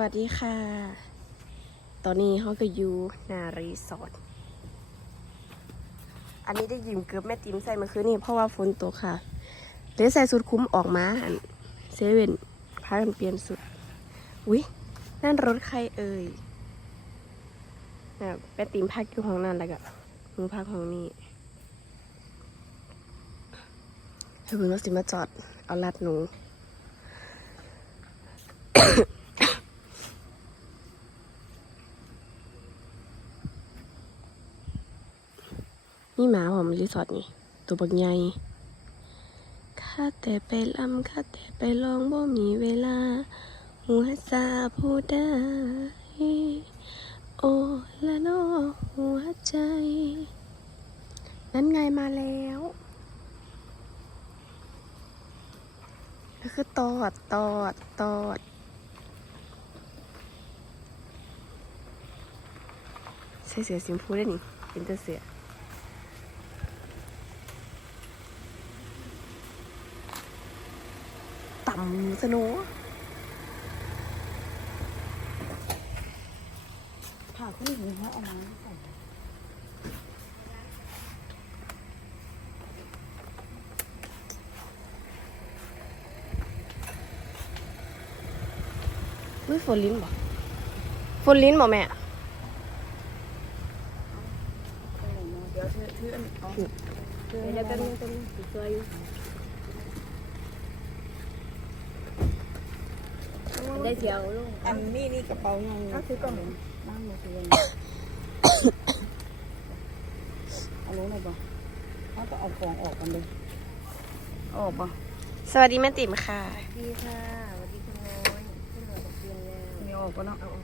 วัสดีค่ะ ตอนนี้เขาก็อยู่นารีสอร์ทอันนี้ได้ยืมเกือบแม่ติ๋มใส่เมื่อคืนนี่เพราะว่าฝนตกค่ะเดี๋ยวใส่สุดคุ้มออกมาอันเซเว่นพากันเปลี่ยนสุดอุ๊ยนั่นรถใครเอ่ยนะแม่ติ๋มพักอยู่ห้องนั่นแล้วก็หนูพักห้องนี้เฮ้ยเพิ่งรถสิมาจอด เอาลัดหนู นี่ หมาผมรีสอร์ทนี่ ตัวบักใหญ่ข้าแต่ไปลำข้าแต่ไปลองบ่มีเวลา หัวซาผู้ได้ โอละนอหัวใจ นั่นไงมาแล้วก็คือตอด ตอด ตอด ใส่เสือสีชมพูได้นี่เป็นตัวเสือ ต่ำ สนว์ผ่าขึ้นหูเขาเอามาใส่อุ้ยฝนลิ้นบ่ฝนลิ้นบ่แม่เดี๋ยวเธอถือเอาเดี๋ยวแป๊บนึงแป๊บนึงติดตัวอยู่ ได้เดียวลูกอันนี้นี่กระเป๋ายังก็คือกล่องนั่งมาคือเอาลงเลยบ่เขาก็เอาของออกกันเลยออกบ่สวัสดีแม่ติ๋มค่ะดีค่ะสวัสดีคุณน้อยขึ้นหน่อยกับเตียงแล้วมีออกก็เนาะเอาออก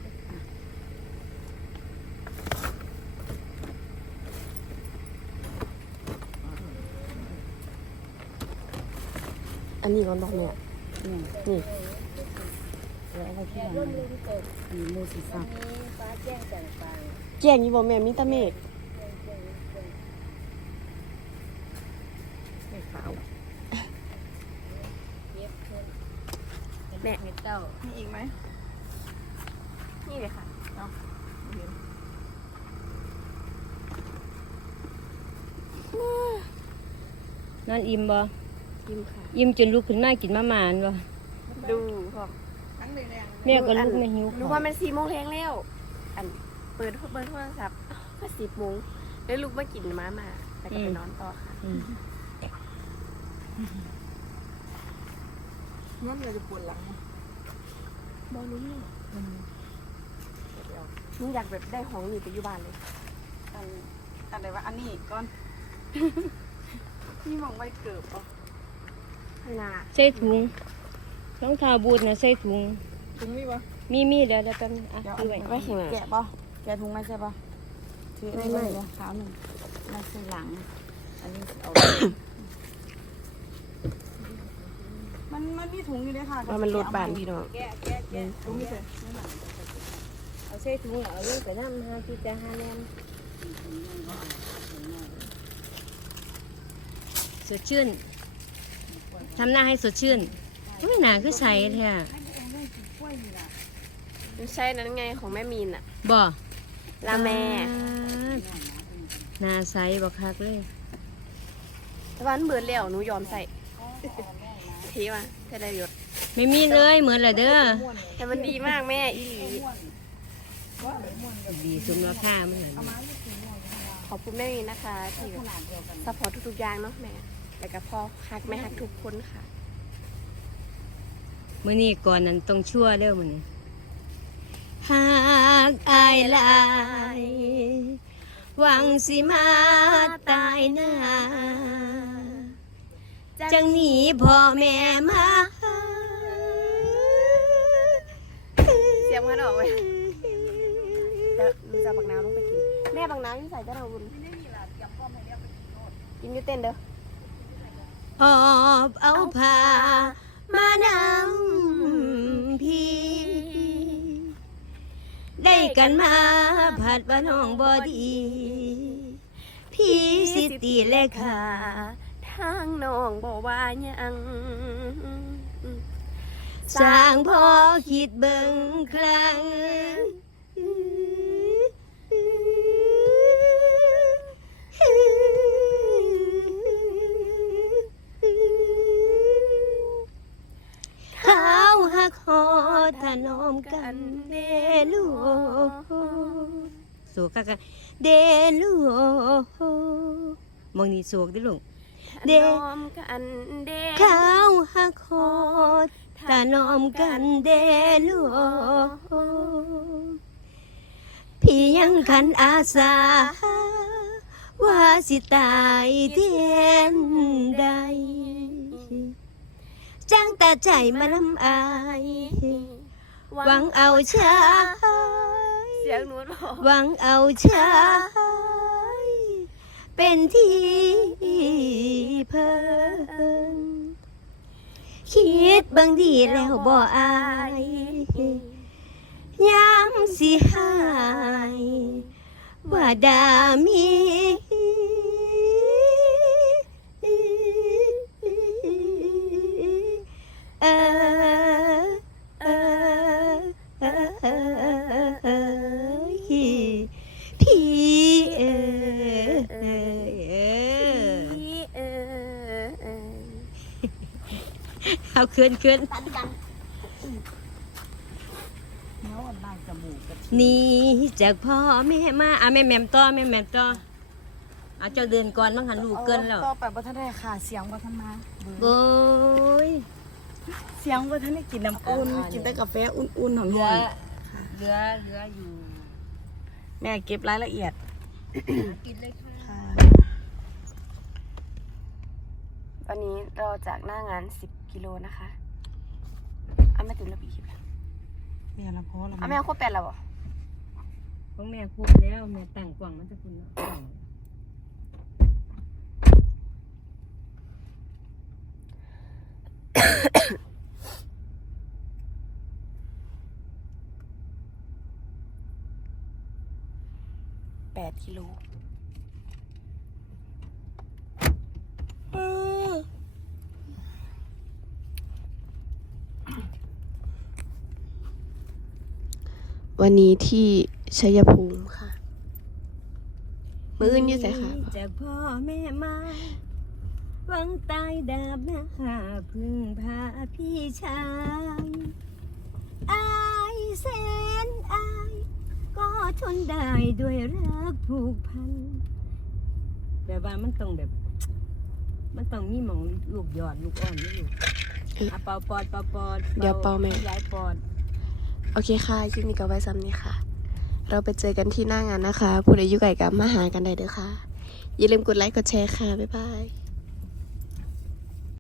อันนี้ก่อนบอกแม่นี่นี่ เดี๋ยวเอาไว้ที่หลังมีมือสีฟ้าแจ้งอยู่บ่แม่มีแตะเมฆไม่ขาวแม่เจ้ามีอีกไหมนี่เลยค่ะนอนอิ่มบ่ยิ้มค่ะ อิ่มจนลุกขึ้นมากินมะมานบ่ดูพร้อม แม่ก็ลุกมาหิวรู้ข้าวว่ามันสี่โมงแรงแล้ว อันเปิดเบอร์โทรศัพท์อ้าวก็สิบโมงแล้วลุกมากินมามาแล้วก็ไปนอนต่อค่ะอืมนั่นเลยจะปวดหลังบอนุ่มมึงอยากแบบได้ห้องนี่ไปอยู่บ้านเลย อันอันไหนว่าอันนี้ก่อนนี่มองไว้เกือบป่ะข้างหน้าใส่ถุง รองเท้าบูทน่ะใส่ถุง ถุงนี่ป่ะมีมีเดี๋ยวเดี๋ยวแป๊บนึงอะเดี๋ยวดูไว้ไว้ข้างหน้า แกะป่ะแกะถุงไม่ใช่ป่ะถือไม่ไม่ไม่ไม่เท้าหนึ่งไม่ใช่หลัง อันนี้เอามันมันมีถุงอยู่เลยค่ะว่ามันรถบ้านพี่น้องแกะแกะแกะถุงนี่เลยเอาใส่ถุงเอาลูกไปนำหาพี่จะหาแนมสดชื่นทำหน้าให้สดชื่น ไม่หนาคือใสแท้ใช่นั้นไงของแม่มีนอะบ่ลาแม่หน้าใสบ่คักเลยแต่วันเบิดแล้วหนูยอมใส่ทีมาจะได้ยศไม่มีเลยเหมือนละเด้อแต่มันดีมากแม่อีหลีดีสมราคามันเหมือนขอบคุณแม่มีนนะคะที่แบบซัพพอร์ตทุกๆอย่างเนาะแม่แล้วก็พ่อฮักแม่ฮักทุกคนค่ะ มื่อนี้ก่อนนั้นต้องชั่วเด้อมันหากอายหลายหวังสิมาตายหน้าจังหนีพ่อแม่มาเสียงมันออกไปจะหนูจะเอาบักน้ำลงไปกินแม่บักน้ำอยี่ใส่เจ้าเราบุญกินอยูเต้นเด้อหอบเอาผ้า มานำพี่ได้กันมาผัดว่าน้องบอดี พี่สิตีและขาทางน้องบอว่ายังสร้างพอคิดเบิ่งครั้ง เดลูมองนี่สูกดิลุงเดนอมกันเดข้าวหักหอถนอมกันเดลูพี่ยังคันอาสา ว่าสิตายเทียนใดจ้างตาใจมาลำอาย หวังเอาชา สียงหนูบอกหวังเอาชายเป็นที่เพิ่งคิดบางดีแล้วบ่อายยามสิหายว่าดามีเออเออเออเออเออพี่เออเออเออ พี่เออเออ เอาขึ้นขึ้นตันกันเนาะได้จมูกกับหนี่จากพ่อแม่มาอะแม่แหม่มต่อแม่แหม่มต่อเอาเจ้าเดินก่อนมั้งหันลูกเกินแล้วต่อไปบ่ทันได้ค่ะเสียงบ่ทันมาโอ้ยเสียงบ่ทันได้กินน้ำอุ่นกินแต่กาแฟอุ่นๆหอเหลือมเหลือเหลืออยู่ๆแม่เก็บรายละเอียดกินเลยค่ะ ค่ะ วันนี้เราจากหน้างาน10กิโลนะคะเอาไม่ถึงแล้วปีคลิปแล้วแม่ละพอละเอาแม่เอาโคตรแปดแล้วเหรอของแม่พูดแล้วแม่ตั้งกล่องมันจะคุณแล้วกล่อง8กิโล วันนี้ที่ชัยภูมิค่ะ มืออื่นอยืดใส่ค่ะจากพ่อแม่มาหวังตายดาบหน้าพึ่งพาพี่ชายอายแสนอาย ก็ทนได้ด้วยรักผูกพัน แบบว่ามันต้องแบบ มันต้องมีหมองลูกหยอดลูกอ่อนนี่ลูกอะเป่าปอดเป่าปอดเดี๋ยวเป่าแม่ย้ายปอด โอเคค่ะคลิปนี้ก็ไว้ซ้ำนี้ค่ะ เราไปเจอกันที่หน้างานนะคะ ผู้ใดยุ่ไก่กับมาหากันได้เด้อค่ะ อย่าลืมกดไลค์กดแชร์ค่ะ บ๊ายบาย